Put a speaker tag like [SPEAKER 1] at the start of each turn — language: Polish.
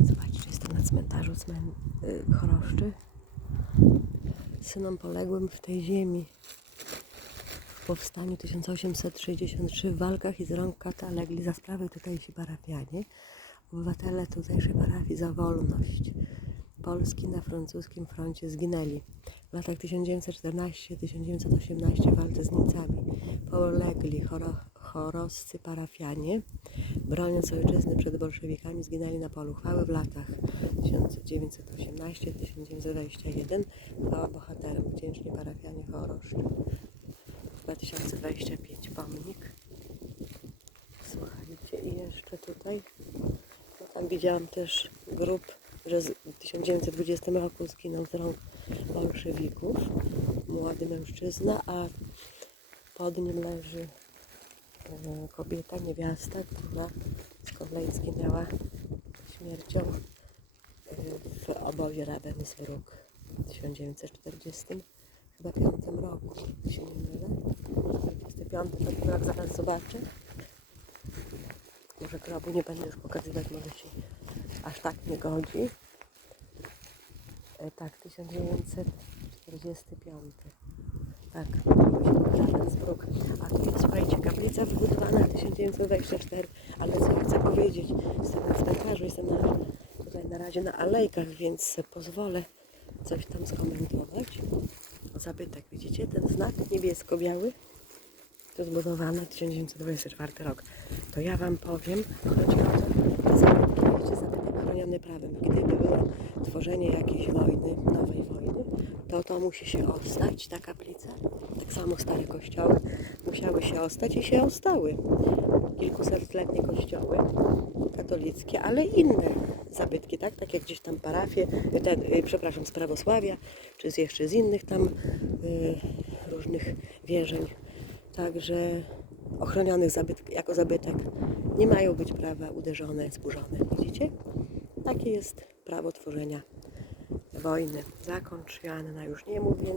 [SPEAKER 1] Zobaczcie, jestem na cmentarzu cmen... y, Choroszczy. Synom poległym w tej ziemi w powstaniu 1863 w walkach i z rąk kata legli za sprawę tutejsi parafianie, obywatele tutejszej parafii za wolność Polski na francuskim froncie zginęli. W latach 1914-1918 w walce z Niemcami polegli choro, choroscy parafianie, broniąc ojczyzny przed bolszewikami, zginęli na polu chwały w latach 1918-1921. Chwała bohaterem, wdzięczni parafianie choroszczy. 2025 pomnik. Słuchajcie, i jeszcze tutaj, no tam widziałam też grób, że w 1920 roku zginął z rąk bolszewików, młody mężczyzna, a pod nim leży kobieta, niewiasta, która z kolei zginęła śmiercią w obozie Ravensbrück w 1940 chyba piątym roku, jeśli nie mylę. 45 to rok, zaraz zobaczę. Może grobu nie będę już pokazywać, może się aż tak nie godzi. E, tak, 1945. Tak, Ravensbrück. A tu jest, słuchajcie, kaplica wybudowana w 1924. Ale co chcę powiedzieć, jestem na cmentarzu, jestem na, tutaj na razie na alejkach, więc pozwolę coś tam skomentować. Zabytek, widzicie, ten znak niebiesko-biały? To zbudowane 1924 rok. To ja Wam powiem, chodzi o to, zabytki, zabytek chroniony prawem. Gdyby było tworzenie jakiejś wojny, nowej wojny, to to musi się ostać, ta kaplica. Tak samo stare kościoły musiały się ostać i się ostały. Kilkusetletnie kościoły katolickie, ale inne zabytki, tak? Tak jak gdzieś tam parafie, y, ten, y, przepraszam, z prawosławia, czy z jeszcze z innych tam y, różnych wierzeń. Także ochronionych zabytk, jako zabytek nie mają być prawa uderzone, zburzone. Widzicie? Takie jest prawo tworzenia wojny. Zakończ, Joanna, już nie mówię.